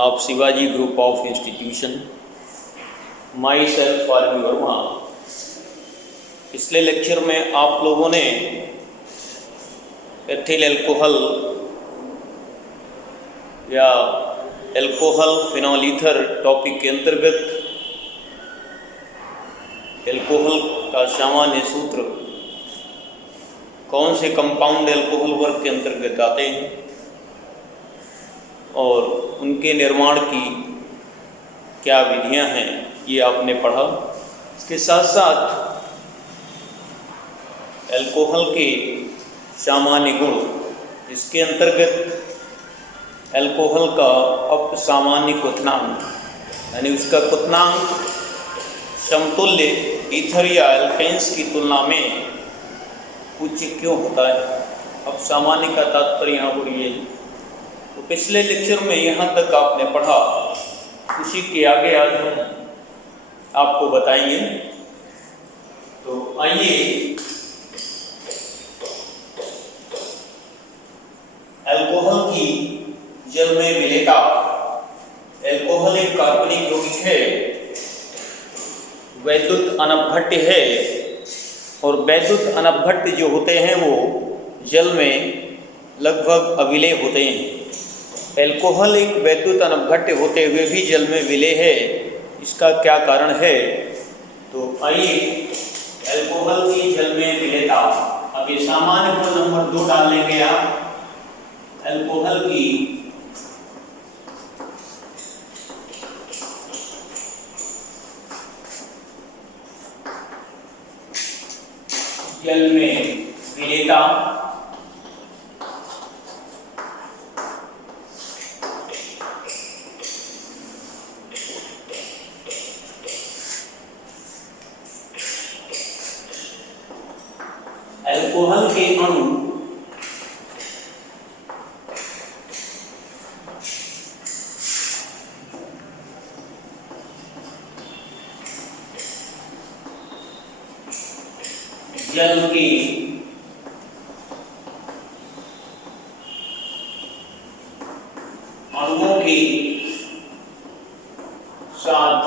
of Shivaji Group of Institution. Myself Arvi Verma. पिछले lecture में आप लोगों ने एथिल एल्कोहल या एल्कोहल फिनॉल ईथर टॉपिक के अंतर्गत एल्कोहल का सामान्य सूत्र, कौन से कंपाउंड एल्कोहल वर्ग के अंतर्गत आते हैं और उनके निर्माण की क्या विधियां हैं, ये आपने पढ़ा। इसके साथ साथ एल्कोहल के सामान्य गुण, इसके अंतर्गत एल्कोहल का अपसामान्य क्वथनांक यानी उसका क्वथनांक समतुल्य ईथर या एल्केन्स की तुलना में उच्च क्यों होता है। अब सामान्य का तात्पर्य यहाँ पर ये है। तो पिछले लेक्चर में यहाँ तक आपने पढ़ा, उसी के आगे आज हम आपको बताएंगे। तो आइए एल्कोहल की जल में विलेयता। एल्कोहल एक कार्बनिक यौगिक है, वैद्युत अनपभट्ट है और वैद्युत अनपभट्ट जो होते हैं वो जल में लगभग अविलेय होते हैं। एल्कोहल एक वैद्युत अनपभट्ट होते हुए भी जल में विलेय है, इसका क्या कारण है। तो आइए एल्कोहल की जल में विलेयता। अब ये सामान्य गुण नंबर 2 डाल लेंगे आप। एल्कोहल की जल में विलेयता। एल्कोहल के अणु जल के अणुओं के साथ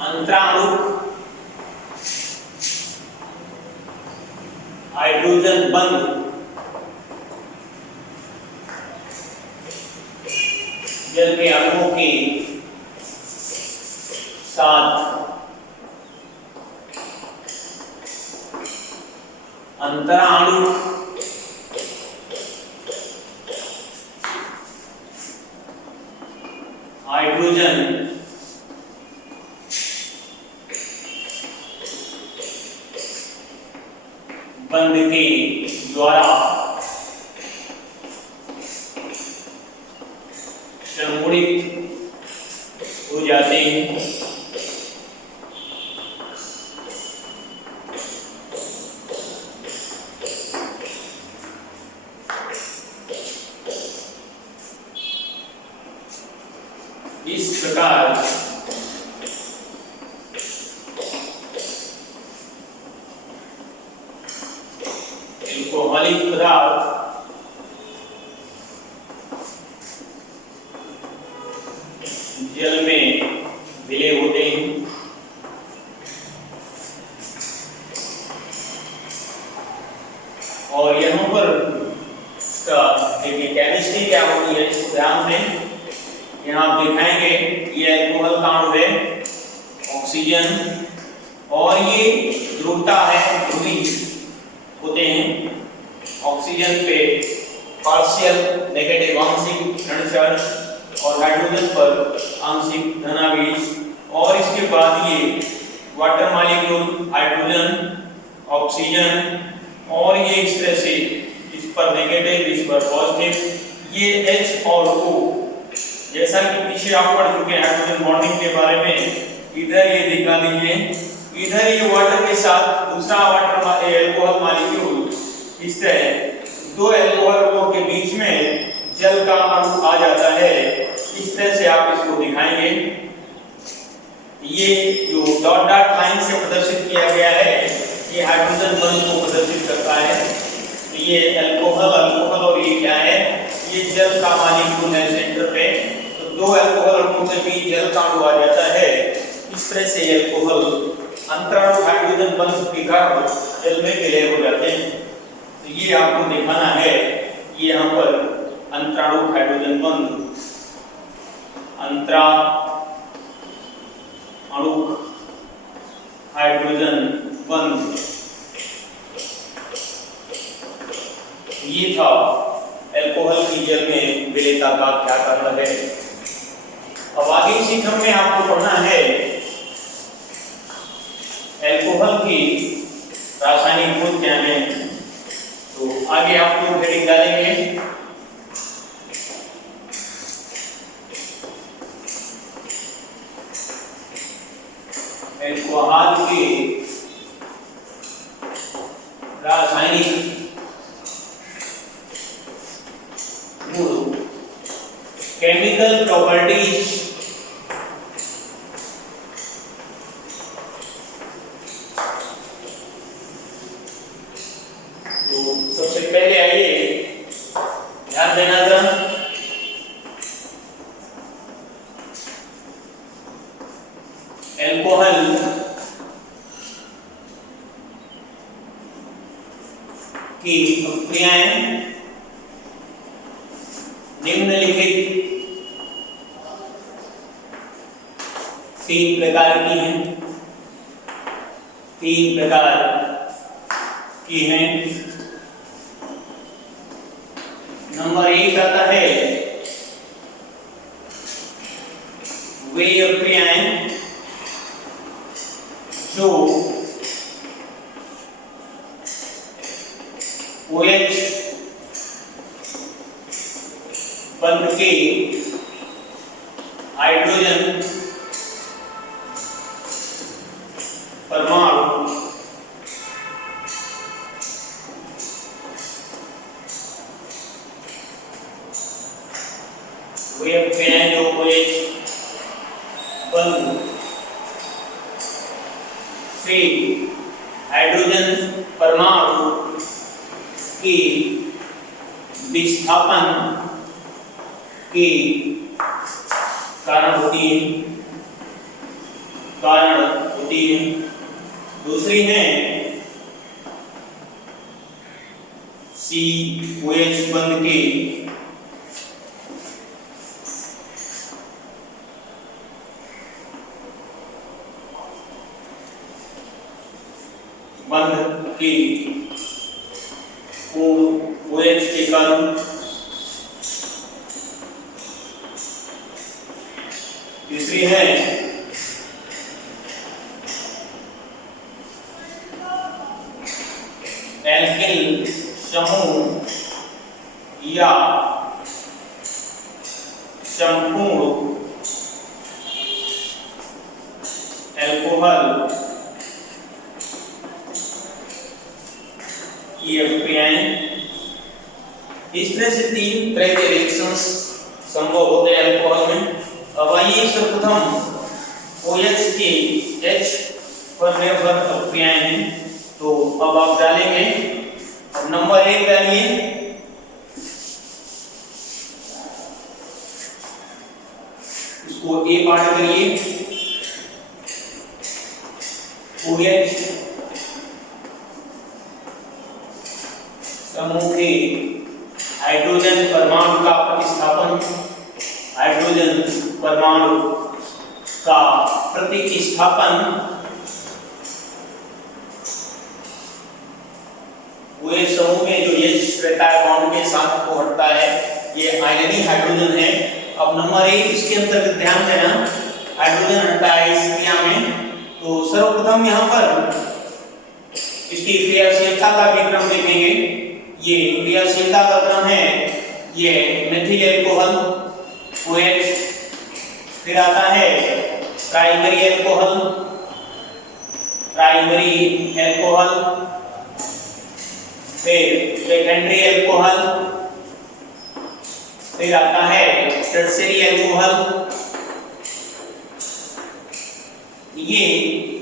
अंतराणुक हाइड्रोजन बंध जल के अणुओं के साथ अंतराणुक हाइड्रोजन बंध के द्वारा संगुणित हो जाते हैं। इस प्रकार एल्कोहलिक पदार्थ जल में विलेय होते हैं। और यहाँ पर इसका देखिए केमिस्ट्री क्या होती है, इसको ध्यान दें। यहाँ आप दिखाएंगे ये एल्कोहल का अणु है ऑक्सीजन, और ये ध्रुवता है, ध्रुवीय होते हैं। ऑक्सीजन पे पार्शियल नेगेटिव आंशिक ऋण चार्ज और हाइड्रोजन पर आंशिक धनावेश। और इसके बाद ये वाटर मॉलिक्यूल हाइड्रोजन ऑक्सीजन, और ये इस तरह से इस पर नेगेटिव इस पर पॉजिटिव। ये H और O, जैसा कि पीछे आप पढ़ चुके हैं हाइड्रोजन बॉन्डिंग के बारे में। इधर ये दिखा दीजिए, इधर ये वाटर के साथ दूसरा वाटर एल्कोहल मॉलिक्यूल, इस तरह दो एल्कोहलों के बीच में जल का अणु आ जाता है। इस तरह से आप इसको दिखाएंगे। ये जो डॉट डॉट लाइन से प्रदर्शित किया गया है, ये हाइड्रोजन बंध को प्रदर्शित करता है। ये अल्कोहल और ये क्या है, ये जल का मॉलिक्यूल है सेंटर पे, तो दो अल्कोहल अणु से भी जल का अणु आ जाता है। इस तरह से अल्कोहल अंतराणु हाइड्रोजन बंध पिघल जल में विलय हो जाते हैं। तो ये आपको दिखाना है, ये यहाँ पर अंतराणु हाइड्रोजन बंध, अंतराणु हाइड्रोजन बंध, ये था अल्कोहल की जल में विलेयता का क्या कारण है। अब आगे इसी क्रम में आपको पढ़ना है अल्कोहल की रासायनिक गुण क्या है। तो आगे आप लोग हेडिंग डालेंगे अल्कोहल की रासायनिक गुण, केमिकल प्रॉपर्टीज। तो सबसे पहले आइए ध्यान देना जरा, अल्कोहल की क्रियाएं निम्नलिखित 3 प्रकार की हैं, 3 प्रकार की हैं। नंबर 1 आता है वे क्रियाएं जो OH बंध के हाइड्रोजन परमाणु वे क्रियाएं जो OH बंध से हाइड्रोजन परमाणु की विस्थापन के कारण होती है। दूसरी है COH बंध के OH के कारण। तीसरी है एल्किल समूह या संपूर्ण अल्कोहल की क्रियाएं। इस तरह से 3 तरह के रिएक्शंस संभव होते हैं अल्कोहल में। अब आइए सर्वप्रथम OH की H पर निर्भर क्रियाएं हैं, तो अब आप डालेंगे। अब नंबर 1 डालिए, इसको A पार्ट करिए। OH समूह के हाइड्रोजन परमाणु का प्रतिस्थापन, हाइड्रोजन परमाणु का प्रतिस्थापन OH समूह में जो H रहता है बॉन्ड के साथ को हटता है, ये आयनीय हाइड्रोजन है। अब नंबर 1 इसके अंतर्गत ध्यान देना, हाइड्रोजन हटता है इस क्रिया में। तो सर्वप्रथम यहाँ पर इसकी क्रियाशीलता का भी क्रम देखेंगे। ये क्रियाशीलता का क्रम है, ये मेथिल अल्कोहल OH, फिर आता है प्राइमरी अल्कोहल, फिर सेकेंडरी अल्कोहल, फिर आता है टर्शियरी अल्कोहल। ये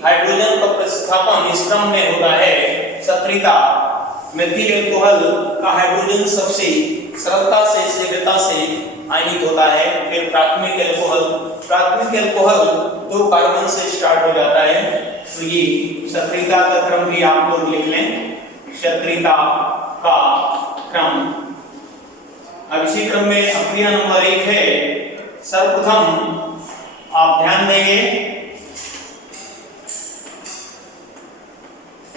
हाइड्रोजन का प्रतिस्थापन इस क्रम में होता है सक्रियता मिथिल अल्कोहल का हाइड्रोजन सबसे सरलता से शीघ्रता से आयनिक होता है। फिर प्राथमिक अल्कोहल 2 कार्बन से स्टार्ट हो जाता है। तो ये सक्रियता का क्रम भी आप लोग लिख लें, सक्रियता का क्रम। अब इसी क्रम में अक्रिया नंबर 1 है। सर्वप्रथम आप ध्यान देंगे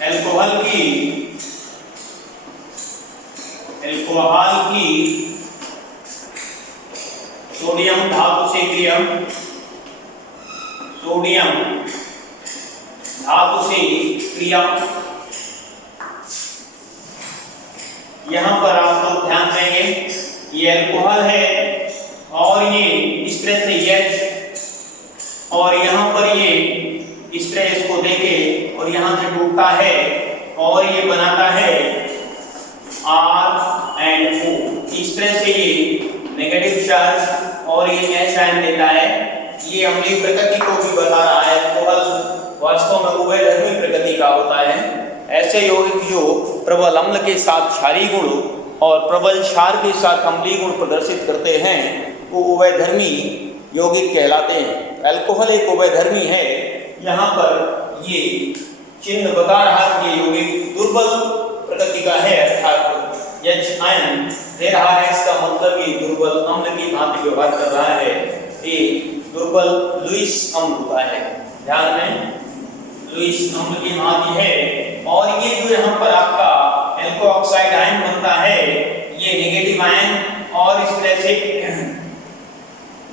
अल्कोहल की सोडियम धातु से क्रिया, सोडियम धातु से क्रिया। यहां पर आप लोग ध्यान देंगे ये अल्कोहल है और ये इस तरह से H और यहां पर ये इस तरह इसको देके और यहां से टूटता है और ये बनाता है R एंड O। इस तरह से ये नेगेटिव चार्ज और ये H आयन देता है। ये अम्लीय प्रकृति को भी बता रहा है। अल्कोहल वास्तव में उभयधर्मी प्रकृति का होता है। ऐसे यौगिक जो प्रबल अम्ल के साथ क्षारीय गुण और प्रबल क्षार के साथ अम्लीय गुण प्रदर्शित करते हैं वो उभयधर्मी यौगिक कहलाते हैं। अल्कोहल एक उभयधर्मी है। यहाँ पर ये चिन्ह बता रहा है ये यौगिक दुर्बल प्रकृति का है, अर्थात H आयन दे रहा है। इसका मतलब ये दुर्बल अम्ल की भांति व्यवहार कर रहा है। ये दुर्बल लुईस अम्ल होता है। ध्यान में लुईस अम्ल की भांति है। और ये जो यहाँ पर आपका एल्को ऑक्साइड आयन बनता है ये नेगेटिव आयन और इस तरह से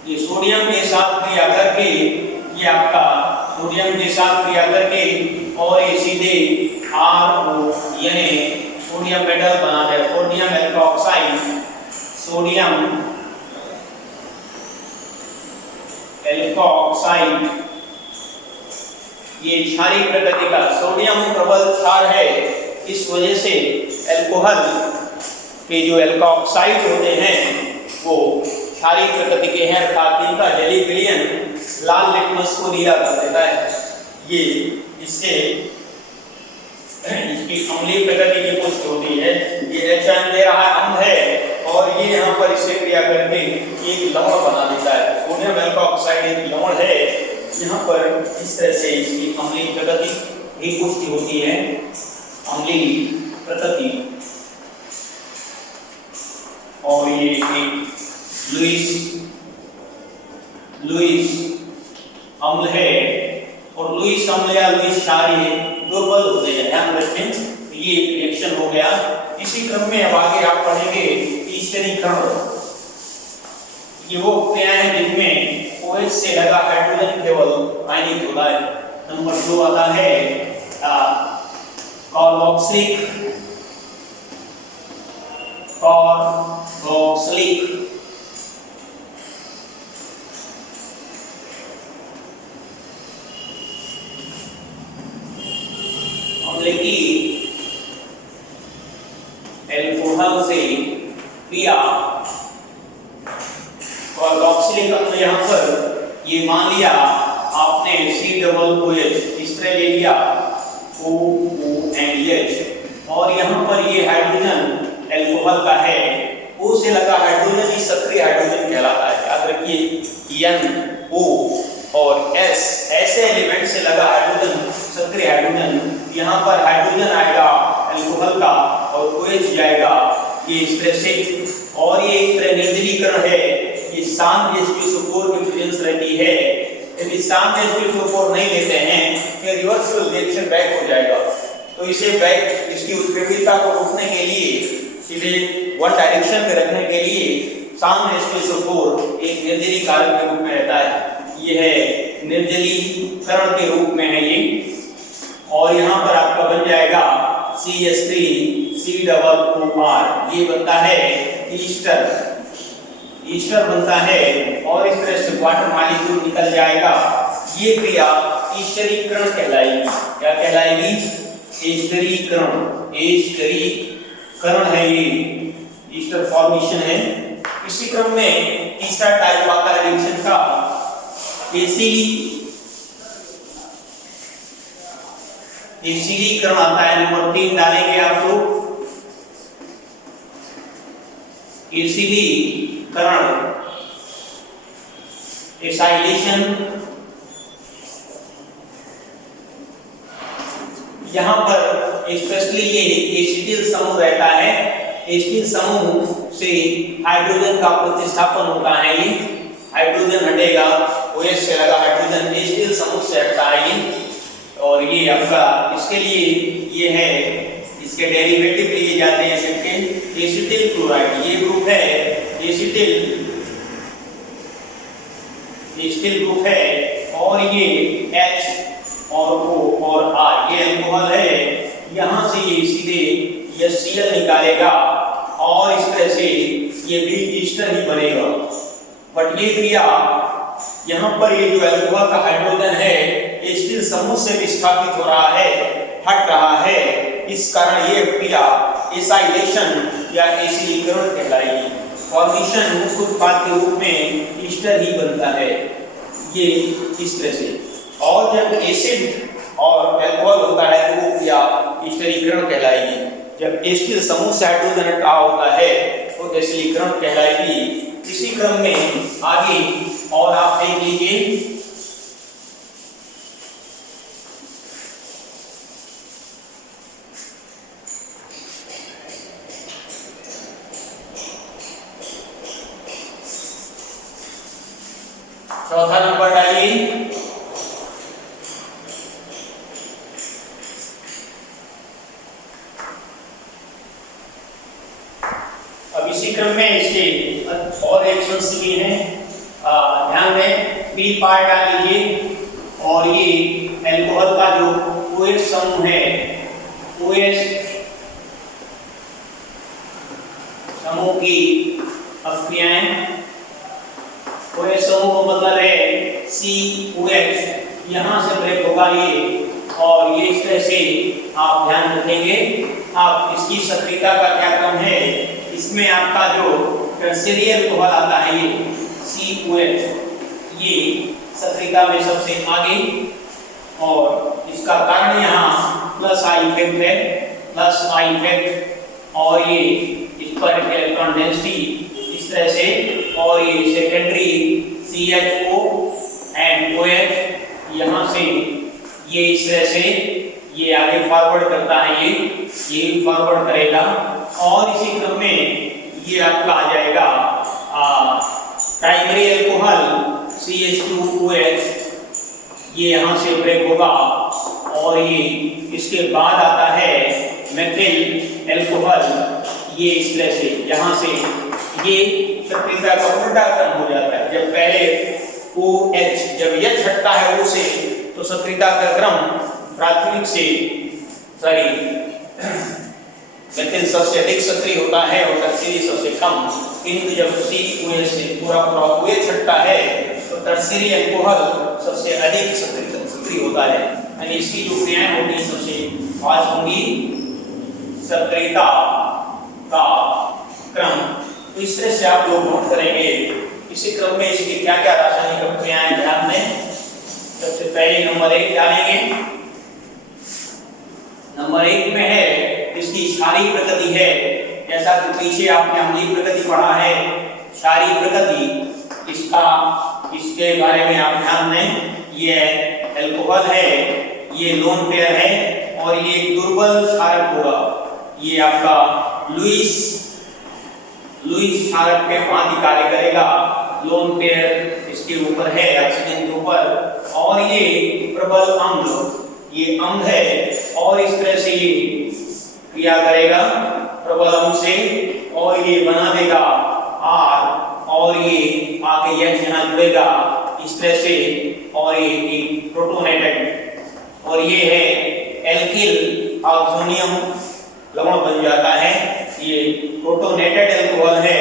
ये सोडियम के साथ क्रिया करके ये आपका सोडियम के साथ क्रिया करके और ये सीधे RO यानी सोडियम मेटल बनाता है। सोडियम एल्को ऑक्साइड, सोडियम एल्को ऑक्साइड ये क्षारीय प्रकृति का सोडियम प्रबल क्षार है। इस वजह से अल्कोहल के जो एल्को ऑक्साइड होते हैं वो क्षारीय प्रकृति के हैं, अर्थात इनका जलीय विलयन लाल लिटमस को नीला कर देता है। ये इससे इसकी अम्लीय प्रकृति की पुष्टि होती है। ये H आयन दे रहा है, अम्ल है और ये यहाँ पर इससे क्रिया करके एक लवण बना देता है। सोडियम एल्को ऑक्साइड एक लवण है। यहाँ पर इस तरह से इसकी अम्लीय प्रकृति की पुष्टि होती है। अम्लीय प्रकृति और ये एक लुईस अम्ल है और लुईस अम्ल या लुईस क्षार ये दुर्बल होते हैं। ध्यान रखें ये रिएक्शन हो गया। इसी क्रम में अब आगे आप पढ़ेंगे ईस्टरीकरण। ये वो क्रियाएं हैं जिनमें OH से लगा हाइड्रोजन केवल आयनिक होता है। नंबर 2 आता है कार्बोक्सिलिक अम्ल की अल्कोहल से क्रिया। कार्बोक्सिलिक अम्ल यहाँ पर ये मान लिया आपने C+OH इस तरह ले लिया OH और यहाँ पर ये हाइड्रोजन अल्कोहल का है। O से लगा हाइड्रोजन ही सक्रिय हाइड्रोजन कहलाता है। याद रखिए N, O और S ऐसे एलिमेंट से लगा हाइड्रोजन सक्रिय हाइड्रोजन। यहाँ पर हाइड्रोजन आएगा अल्कोहल का और OH जाएगा ये इस तरह से। और ये एक तरह निर्जलीकरण है। ये शांत H2SO4 की प्रेजेंस रहती है। यदि शांत H2SO4 नहीं लेते हैं तो रिवर्सिबल रिएक्शन बैक हो जाएगा। तो इसे बैक इसकी उत्प्रेरितता को रोकने के लिए सीधे वन डायरेक्शन में रखने के लिए शांत H2SO4 एक निर्जली कारक के रूप में रहता है। ये है निर्जलीकरण के रूप में है ये। और यहाँ पर आपका बन जाएगा CH3COOR। ये बनता है ईस्टर बनता है और इस तरह से वाटर मॉलिक्यूल निकल जाएगा। ये क्रिया ईस्टरीकरण कहलाएगी। क्या कहलाएगी? ईस्टरीकरण। ईस्टरीकरण है ये, ईस्टर फॉर्मेशन है। इसी क्रम में तीसरा टाइप आता है रिएक्शन का एसिडीकरण आता है। नंबर 3 डालेंगे आप लोग एसिडीकरण, एसाइलेशन, यहाँ पर स्पेशली ये एसिटिल समूह रहता है। एसिटिल समूह से हाइड्रोजन का प्रतिस्थापन होता है। ये हाइड्रोजन हटेगा, OH से लगा हाइड्रोजन एसिटिल समूह से हटता है ये। और ये आपका इसके लिए ये है, इसके डेरिवेटिव लिए जाते हैं एसिड के। एसिटिल क्लोराइड ये ग्रुप है, एसिटिल ग्रुप है। और ये H और O और R ये अल्कोहल है। यहाँ से ये सीधे ये Cl निकालेगा और इस तरह से ये भी ईस्टर ही बनेगा। बट ये क्रिया यहाँ पर ये जो अल्कोहल का हाइड्रोजन है एसिटिल समूह से विस्थापित हो रहा है, हट रहा है। इस कारण ये क्रिया एसाइलेशन या एसिडीकरण कहलाएगी। फॉर्मेशन मुख्य उत्पाद के रूप में ईस्टर ही बनता है ये इस तरह से। और जब एसिड और अल्कोहल होता है तो वो क्रिया ईस्टरीकरण कहलाएगी। जब एसिटिल समूह से हाइड्रोजन हट रहा होता है तो एसिडीकरण कहलाएगी। इसी क्रम में आगे और आप देख लीजिए चौथा नंबर डालिए। अब इसी क्रम में इसके और एक्शंस भी हैं, ध्यान में बी पार्ट डाल लीजिए। और ये अल्कोहल का जो OH समूह है, OH समूह की अभिक्रियाएं, OH समूह का मतलब है COH, यहाँ से ब्रेक होगा ये। और ये इस तरह से आप ध्यान रखेंगे। आप इसकी सक्रियता का क्या क्रम है, इसमें आपका जो टर्शियरी अल्कोहल आता है ये COH, ये सक्रियता में सबसे आगे। और इसका कारण यहाँ प्लस आई इफेक्ट है, प्लस आई इफेक्ट। और ये इस पर इलेक्ट्रॉन डेंसिटी इस तरह से। और ये सेकेंडरी CHO एंड OH यहाँ से ये इस तरह से ये आगे फॉरवर्ड करता है, ये फॉरवर्ड करेगा। और इसी क्रम में ये आपका आ जाएगा प्राइमरी अल्कोहल CH2OH, ये यहाँ से ब्रेक होगा। और ये इसके बाद आता है मेथिल अल्कोहल, ये इस तरह से यहाँ से ये सक्रियता का उल्टा क्रम हो जाता है। जब पहले OH जब H हटता है O से तो सक्रियता का क्रम प्राथमिक से मेथिल सबसे अधिक सक्रिय होता है और टर्शियरी सबसे कम। किंतु जब COH से पूरा OH हटता है तो टर्शियरी अल्कोहल सबसे अधिक सक्रिय होता है। यानी इसकी जो क्रियाएं होंगी सबसे फास्ट होंगी सक्रियता का क्रम। तो इस तरह से आप लोग नोट करेंगे। इसी क्रम में इसकी क्या क्या रासायनिक अभिक्रियाएं ध्यान दें। सबसे पहले नंबर 1 डालेंगे। नंबर 1 में है इसकी क्षारीय प्रकृति है। जैसा कि पीछे आपने अम्लीय प्रकृति पढ़ा है, क्षारीय प्रकृति इसके बारे में आप ध्यान दें। ये अल्कोहल है, ये लोन पेयर है और ये एक दुर्बल क्षारक होगा। ये आपका लुईस क्षारक पे वहां कार्य करेगा। लोन पेयर इसके ऊपर है, ऑक्सीजन के ऊपर। और ये प्रबल अम्ल, ये अम्ल है और इस तरह से ये क्रिया करेगा प्रबल अम्ल से। और ये बना देगा R और ये आके H यहाँ जुड़ेगा इस तरह से। और ये एक प्रोटोनेटेड और ये है एल्किल ऑक्सोनियम लवण बन जाता है। ये प्रोटोनेटेड अल्कोहल है।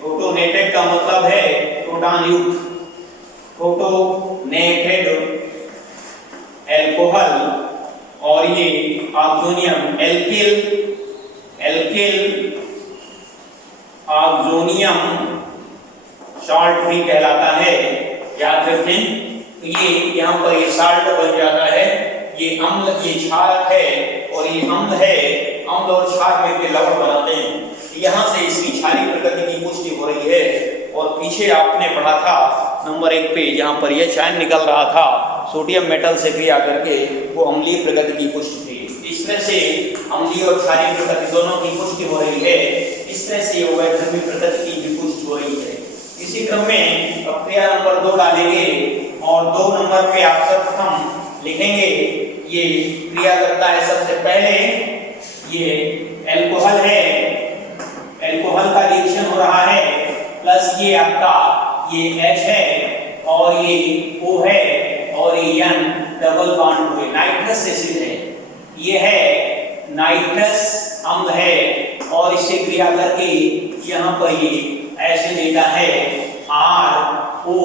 प्रोटोनेटेड का मतलब है प्रोटॉन युक्त, प्रोटोनेटेड अल्कोहल। और ये ऑक्सोनियम एल्किल ऑक्सोनियम साल्ट भी कहलाता है, याद रखें। तो ये यहाँ पर ये साल्ट बन जाता है। ये अम्ल, ये क्षारक है और ये अम्ल है। अम्ल और क्षार मिलकर लवण बनाते हैं। यहाँ से इसकी क्षारीय प्रकृति की पीछे आपने पढ़ा था नंबर 1 पे, जहाँ पर यह चायन निकल रहा था सोडियम मेटल से क्रिया करके, वो अम्लीय प्रकृति की पुष्टि थी। इस तरह से अम्लीय और क्षारीय प्रकृति दोनों की पुष्टि हो रही है। इस तरह से वैधर्मी प्रकृति की भी पुष्टि हो रही है। इसी क्रम में अब क्रिया नंबर 2 डालेंगे और 2 नंबर पे आप सर्वप्रथम लिखेंगे ये क्रिया करता है। सबसे पहले ये एल्कोहल है, एल्कोहल का रिएक्शन हो रहा है, प्लस ये आपका ये H है और ये O है और ये N डबल बॉन्ड हुए, नाइट्रस एसिड है, ये है नाइट्रस अम्ल है और इससे क्रिया करके यहाँ पर ये ऐसे देता है RO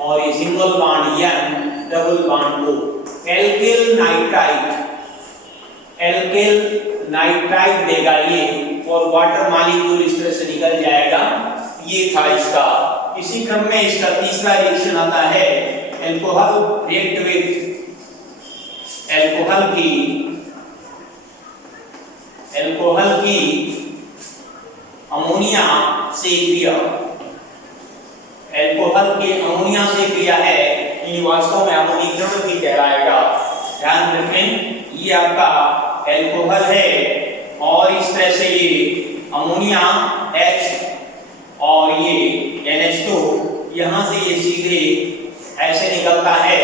और ये single bond N double bond O, alkyl nitrite, alkyl nitrite देगा ये और वाटर मॉलिक्यूल इस तरह से निकल जाएगा। ये था इसका। इसी क्रम में इसका तीसरा रिएक्शन आता है, एल्कोहल रिएक्ट विद एल्कोहल की अमोनिया से क्रिया, एल्कोहल की अमोनिया से क्रिया है, ये वास्तव में अमोनीकरण भी कहलाएगा। ध्यान रखें, ये आपका एल्कोहल है और इस तरह से ये अमोनिया H और ये NH2 यहाँ से ये सीधे ऐसे निकलता है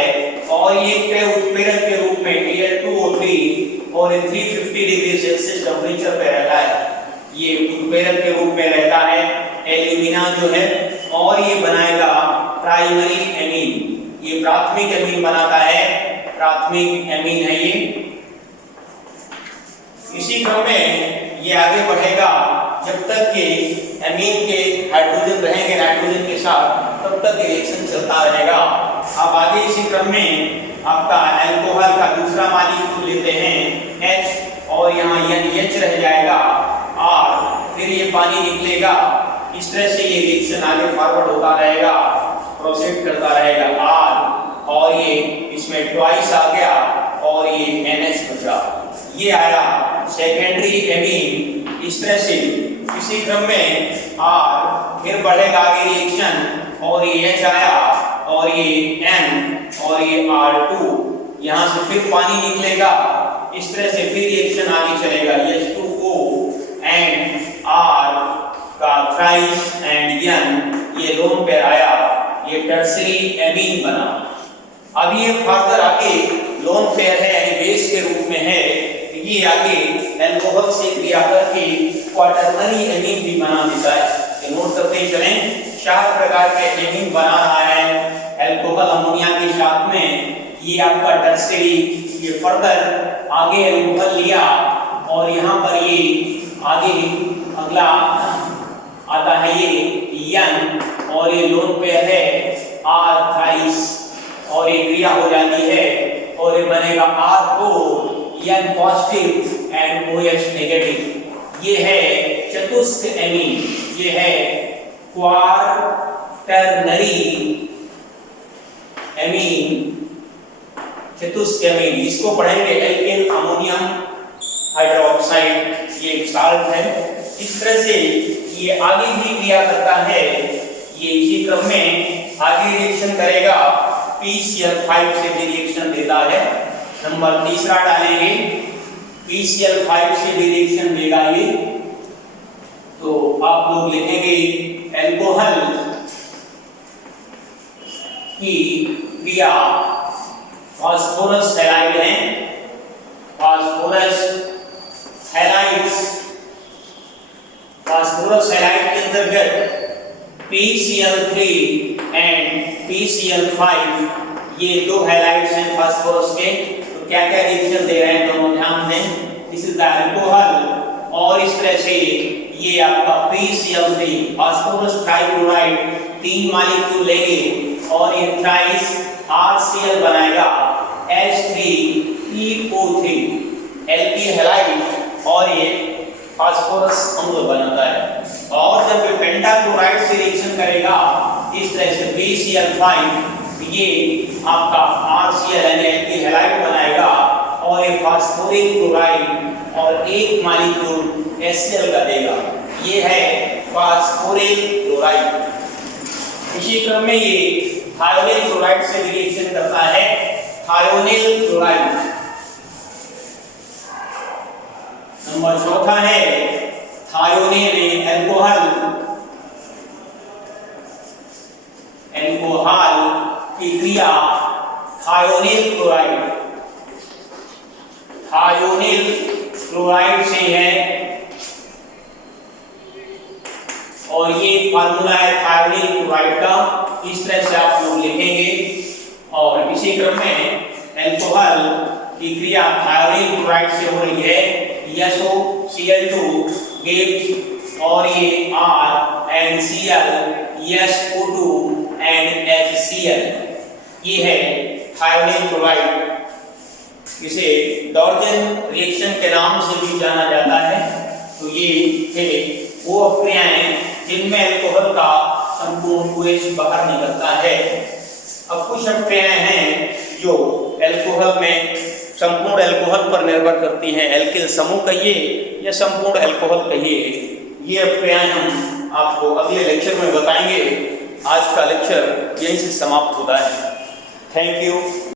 और ये उत्प्रेरक के रूप में Al2O3 और 350 डिग्री सेल्सियस टेम्परेचर पे रहता है। ये उत्प्रेरक के रूप में रहता है एल्यूमिना जो है, और ये बनाएगा प्राइमरी एमीन, ये प्राथमिक एमीन बनाता है, प्राथमिक एमीन है ये। इसी क्रम में ये आगे बढ़ेगा जब तक कि एमीन के हाइड्रोजन रहेंगे नाइट्रोजन के साथ, तब तक रिएक्शन चलता रहेगा। अब आगे इसी क्रम में आपका एल्कोहल का दूसरा मॉलिक्यूल लेते हैं H और यहाँ NH रह जाएगा R, फिर ये पानी निकलेगा। इस तरह से ये रिएक्शन आगे फॉरवर्ड होता रहेगा, प्रोसीड करता रहेगा R और ये इसमें ट्वाइस आ गया और ये NH बचा, ये आया सेकेंडरी एमीन। इस तरह से इसी क्रम में R फिर बढ़ेगा आगे रिएक्शन और ये H आया और ये N और ये R2, यहाँ से फिर पानी निकलेगा। इस तरह से फिर रिएक्शन आगे चलेगा, H2O एंड R का थ्राइस एंड N, ये लोन पेयर आया, ये टर्सरी एमीन बना। अब ये फर्दर आगे लोन पेयर है यानी बेस के रूप में है, ये आगे एल्कोहल से क्रिया करके क्वाटरनरी एमीन भी बना देता है। नोट करते चलें, 4 प्रकार के एमीन बना रहा है एल्कोहल अमोनिया के साथ में। ये आपका टर्सरी, ये फर्दर आगे एल्कोहल लिया और यहाँ पर ये आगे अगला आता है ये N और ये लोन पेयर है R थ्राइस और ये क्रिया हो जाती है और ये बनेगा RO N positive and OH negative. ये है चतुस्क एमीन, ये है क्वाटरनरी एमीन, चतुस्क एमीन। इसको पढ़ेंगे एल्किल अमोनियम हाइड्रोक्साइड, ये एक साल्ट है। इस तरह से ये आगे भी क्रिया करता है। ये इसी क्रम में आगे रिएक्शन करेगा, PCl5 से भी रिएक्शन देता है। नंबर तीसरा डालेंगे, PCl5 से भी रिएक्शन देगा ये। तो आप लोग लिखेंगे एल्कोहल की क्रिया फास्फोरस हैलाइड है, फास्फोरस हैलाइड्स, फास्फोरस हैलाइड के अंतर्गत PCl3 एंड PCl5, ये 2 हैलाइड्स हैं फास्फोरस के। तो क्या क्या रिएक्शन दे रहे हैं दोनों, ध्यान दें। दिस इज द अल्कोहल और इस तरह से ये आपका PCl3 फास्फोरस ट्राइक्लोराइड 3 मॉलिक्यूल लेंगे और ये ट्राइस RCl बनाएगा H3PO3 एल्किल हैलाइड और ये फास्फोरस अम्ल बनाता है। और जब ये पेंटाक्लोराइड से रिएक्शन करेगा इस तरह से PCl5, ये आपका RCl यानी एल्किल हैलाइड बनाएगा और ये फास्फोरिक क्लोराइड और एक मॉलिक्यूल HCl का देगा। ये है फास्फोरिक क्लोराइड। इसी क्रम में ये थायोनिल क्लोराइड से रिएक्शन करता है, थायोनिल क्लोराइड। नंबर चौथा है थायोनिल अल्कोहल। अल्कोहल की क्रिया थायोनिल क्लोराइड, थायोनिल क्लोराइड से है और ये फार्मूला है थायोनिल क्लोराइड का, इस तरह से आप लोग लिखेंगे। और इसी क्रम में अल्कोहल की क्रिया थायोनिल क्लोराइड से हो रही है, SOCl2 gives और ये RnCl, SO2 and HCl, ये है थायोनिल क्लोराइड। इसे डॉर्जन रिएक्शन के नाम से भी जाना जाता है। तो ये है वो अपक्रियाएं जिनमें अल्कोहल का संपूर्ण OH बाहर निकलता है। अब कुछ अपक्रियाएं हैं जो अल्कोहल में संपूर्ण अल्कोहल पर निर्भर करती हैं, एल्किल समूह कहिए या संपूर्ण अल्कोहल कहिए। ये अपक्रियाएं हम आपको अगले लेक्चर में बताएंगे। आज का लेक्चर यहीं से समाप्त होता है। Thank you.